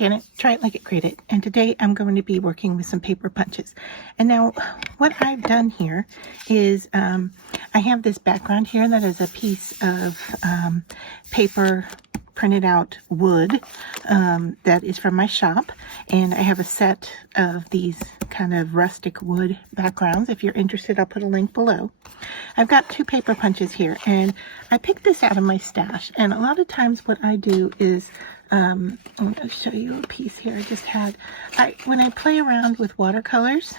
Janet, try it like it, create it. And today I'm going to be working with some paper punches. And now what I've done here is I have this background here that is a piece of paper printed out wood that is from my shop, and I have a set of these kind of rustic wood backgrounds. If you're interested, I'll put a link below. I've got 2 paper punches here, and I picked this out of my stash. And a lot of times what I do is I'm going to show you a piece here I just had. When I play around with watercolors,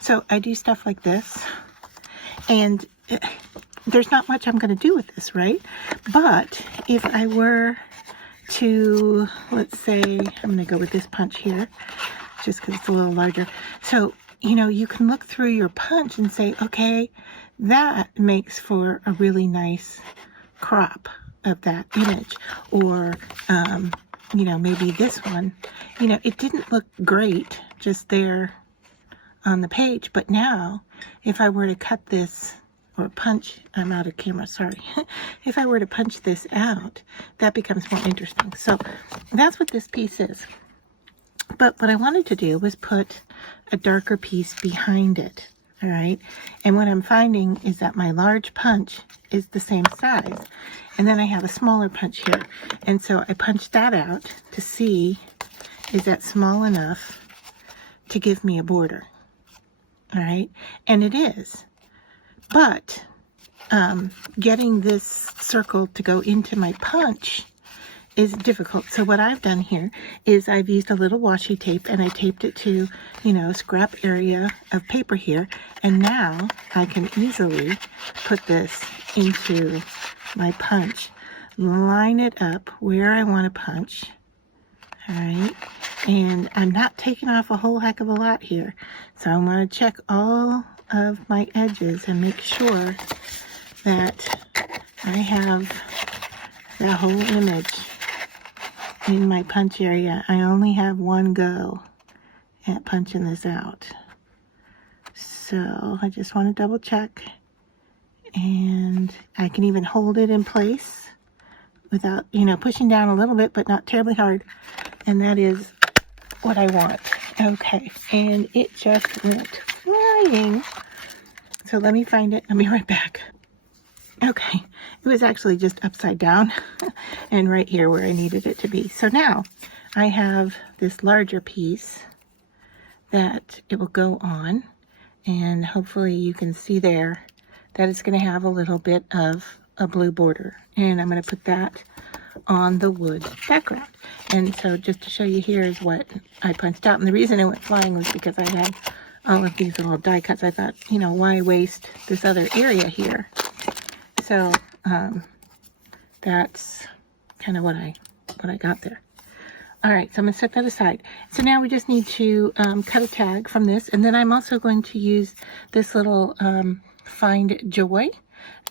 so I do stuff like this, and there's not much I'm going to do with this, right? But if I were to, let's say, I'm going to go with this punch here, just because it's a little larger. So, you know, you can look through your punch and say, okay, that makes for a really nice crop of that image. Or, you know, maybe this one, you know, it didn't look great just there on the page, but now if I were to cut this or punch, I'm out of camera, sorry. If I were to punch this out, that becomes more interesting. So that's what this piece is. But what I wanted to do was put a darker piece behind it, all right? And what I'm finding is that my large punch is the same size. And then I have a smaller punch here. And so I punched that out to see, is that small enough to give me a border, all right? And it is. But getting this circle to go into my punch is difficult. So what I've done here is I've used a little washi tape, and I taped it to, you know, a scrap area of paper here. And now I can easily put this into my punch, line it up where I want to punch. All right. And I'm not taking off a whole heck of a lot here. So I want to check all of my edges and make sure that I have the whole image in my punch area. I only have one go at punching this out. So I just want to double check, and I can even hold it in place without, you know, pushing down a little bit, but not terribly hard. And that is what I want. Okay, and it just went flying. So let me find it. I'll be right back. Okay, it was actually just upside down and right here where I needed it to be. So now I have this larger piece that it will go on, and hopefully you can see there that it's going to have a little bit of a blue border, and I'm going to put that on the wood background. And so just to show you, here is what I punched out. And the reason it went flying was because I had all of these little die cuts. I thought, you know, why waste this other area here? So that's kind of what I got there. All right, so I'm gonna set that aside. So now we just need to cut a tag from this, and then I'm also going to use this little Find Joy,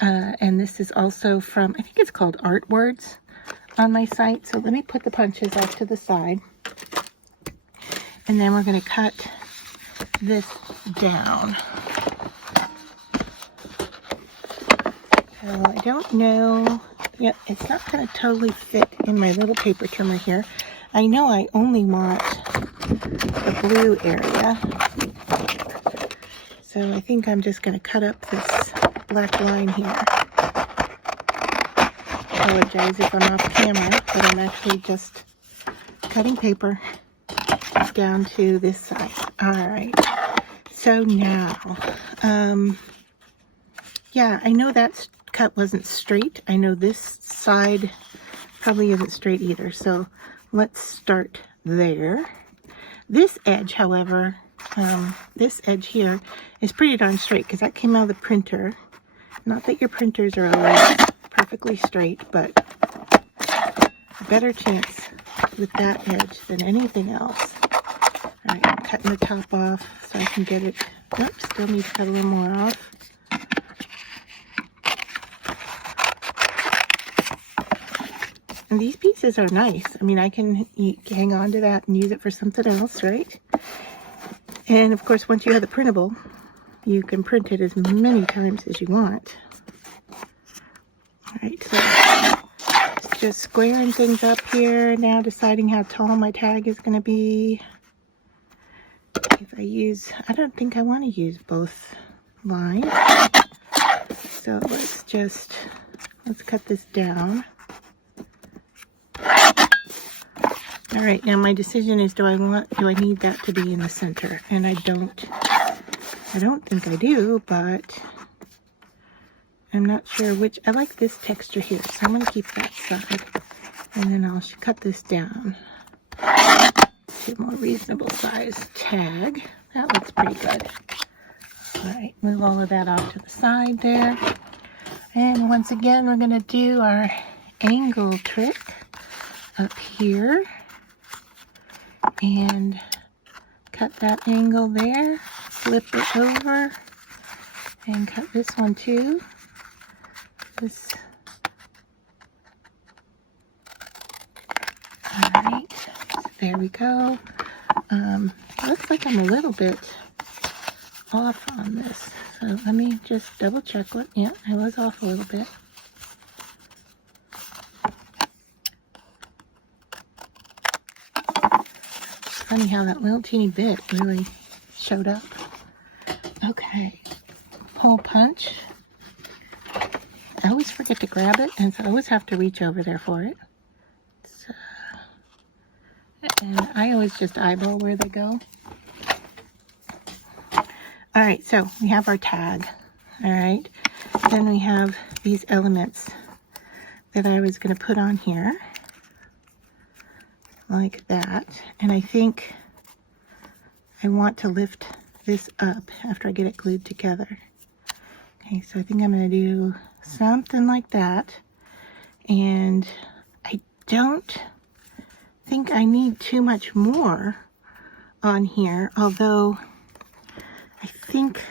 and this is also from, I think it's called Art Words on my site. So let me put the punches off to the side, and then we're gonna cut this down. So I don't know, yeah, it's not going to totally fit in my little paper trimmer here. I know I only want the blue area, so I think I'm just going to cut up this black line here. Apologize if I'm off camera, but I'm actually just cutting paper down to this side. All right, so now, yeah, I know that's cut wasn't straight. I know this side probably isn't straight either. So let's start there. This edge, however, this edge here is pretty darn straight because that came out of the printer. Not that your printers are always perfectly straight, but a better chance with that edge than anything else. All right, I'm cutting the top off so I can get it. Oops, still need to cut a little more off. And these pieces are nice. I mean, I can hang on to that and use it for something else, right? And of course, once you have the printable, you can print it as many times as you want. All right, so Just squaring things up here, now deciding how tall my tag is going to be. If I don't think I want to use both lines. So let's cut this down. All right, now my decision is, do I need that to be in the center? And I don't think I do, but I'm not sure which. I like this texture here, so I'm going to keep that side. And then I'll cut this down to a more reasonable size tag. That looks pretty good. All right, move all of that off to the side there. And once again, we're going to do our angle trick up here. And cut that angle there. Flip it over. And cut this one too. This. Alright, so there we go. Looks like I'm a little bit off on this. So let me just double check what, yeah, I was off a little bit. It's funny how that little teeny bit really showed up. Okay, hole punch. I always forget to grab it, and so I always have to reach over there for it. So, and I always just eyeball where they go. All right, so we have our tag. All right, then we have these elements that I was going to put on here, like that. And I think I want to lift this up after I get it glued together. Okay, so I think I'm going to do something like that. And I don't think I need too much more on here, although I think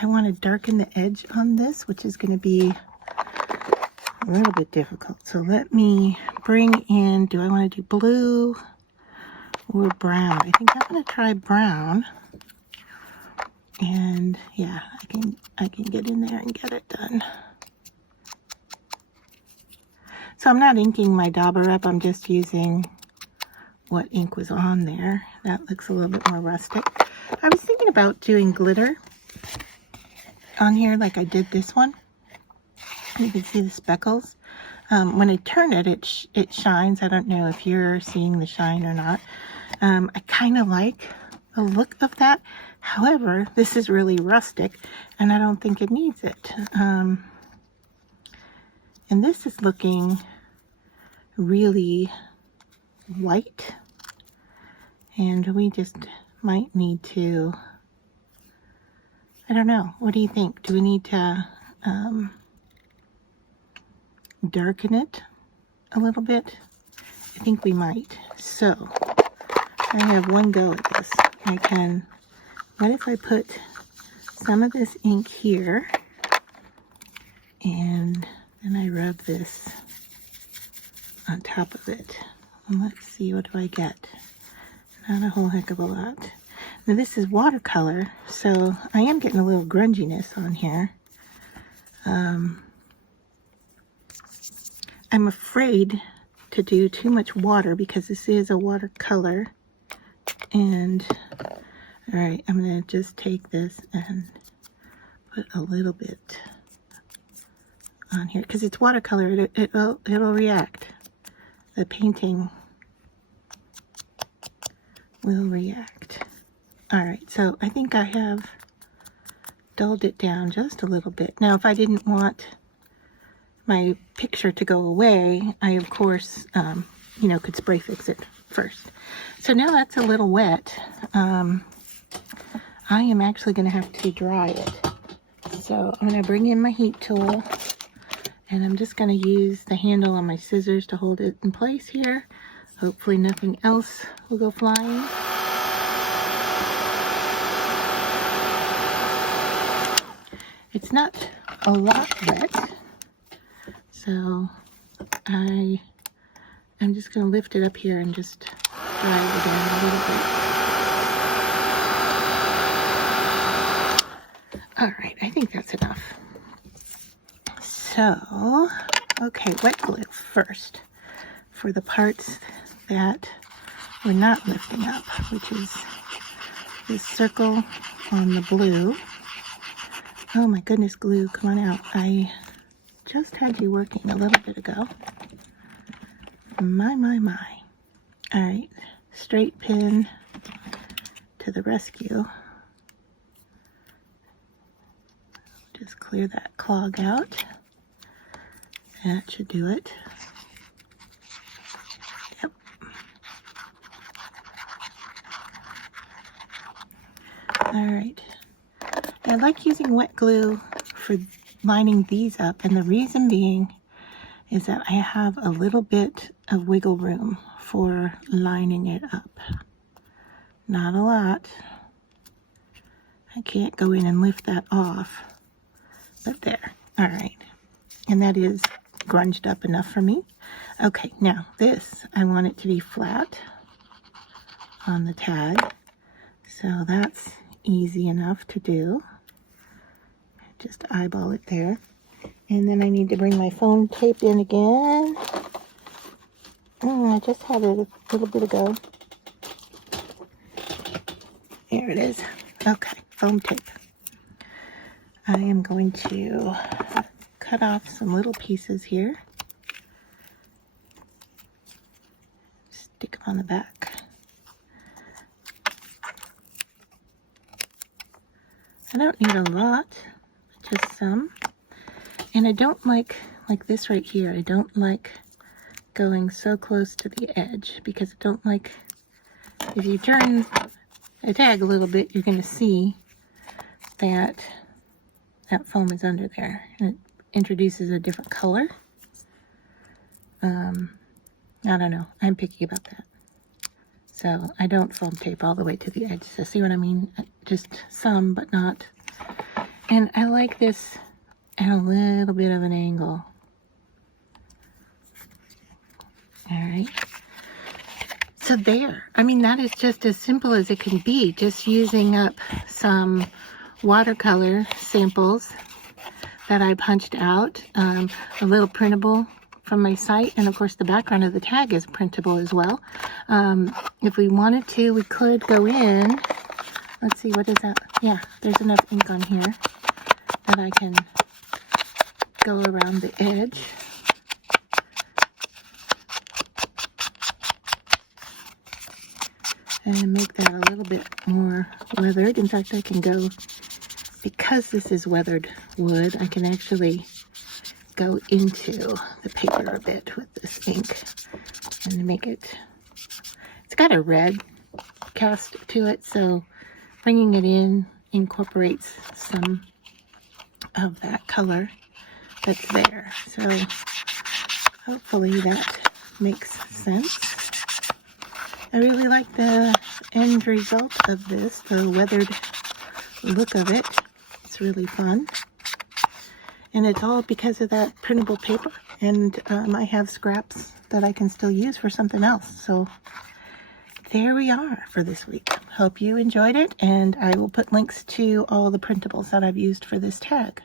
I want to darken the edge on this, which is going to be a little bit difficult. So let me bring in, do I want to do blue or brown? I think I'm going to try brown. And yeah, I can get in there and get it done. So I'm not inking my dauber up, I'm just using what ink was on there. That looks a little bit more rustic. I was thinking about doing glitter on here like I did this one. You can see the speckles. When I turn it, it shines. I don't know if you're seeing the shine or not. I kind of like the look of that. However, this is really rustic, and I don't think it needs it. And this is looking really white, and we just might need to, I don't know, what do you think? Do we need to darken it a little bit? I think we might. So I have one go at this. What if I put some of this ink here, and then I rub this on top of it. And let's see, what do I get? Not a whole heck of a lot. Now this is watercolor, so I am getting a little grunginess on here. I'm afraid to do too much water because this is a watercolor. And all right, I'm going to just take this and put a little bit on here because it's watercolor. It'll react. The painting will react. All right, so I think I have dulled it down just a little bit. Now, if I didn't want my picture to go away, I of course, could spray fix it first. So now that's a little wet. I am actually going to have to dry it. So I'm going to bring in my heat tool, and I'm just going to use the handle on my scissors to hold it in place here. Hopefully nothing else will go flying. It's not a lot wet, so I'm just going to lift it up here and just dry it down a little bit. All right, I think that's enough. So, okay, wet glue first. for the parts that we're not lifting up, which is this circle on the blue. Oh my goodness, glue, come on out. I just had you working a little bit ago. My. All right, straight pin to the rescue. Just clear that clog out. That should do it. Yep. All right. I like using wet glue for lining these up, and the reason being is that I have a little bit of wiggle room for lining it up. Not a lot. I can't go in and lift that off, but there. All right. And that is grunged up enough for me. Okay, now this, I want it to be flat on the tag. So that's easy enough to do. Just eyeball it there. And then I need to bring my foam tape in again. Oh, I just had it a little bit ago. Here it is. Okay, foam tape. I am going to cut off some little pieces here. Stick them on the back. I don't need a lot, just some. And I don't like this right here, I don't like going so close to the edge, because I don't like, if you turn the tag a little bit, you're going to see that that foam is under there, and it introduces a different color. I don't know, I'm picky about that. So I don't foam tape all the way to the edge. So see what I mean? Just some, but not. And I like this at a little bit of an angle. All right. So there. I mean, that is just as simple as it can be. Just using up some watercolor samples that I punched out. A little printable from my site, and of course the background of the tag is printable as well. If we wanted to, we could go in. Let's see, what is that? Yeah, there's enough ink on here that I can go around the edge. And make that a little bit more weathered. In fact, I can go, because this is weathered wood, I can actually go into the paper a bit with this ink and make it, it's got a red cast to it, so bringing it in incorporates some of that color that's there. So hopefully that makes sense. I really like the end result of this, the weathered look of it. It's really fun. And it's all because of that printable paper. And I have scraps that I can still use for something else. So there we are for this week. Hope you enjoyed it. And I will put links to all the printables that I've used for this tag.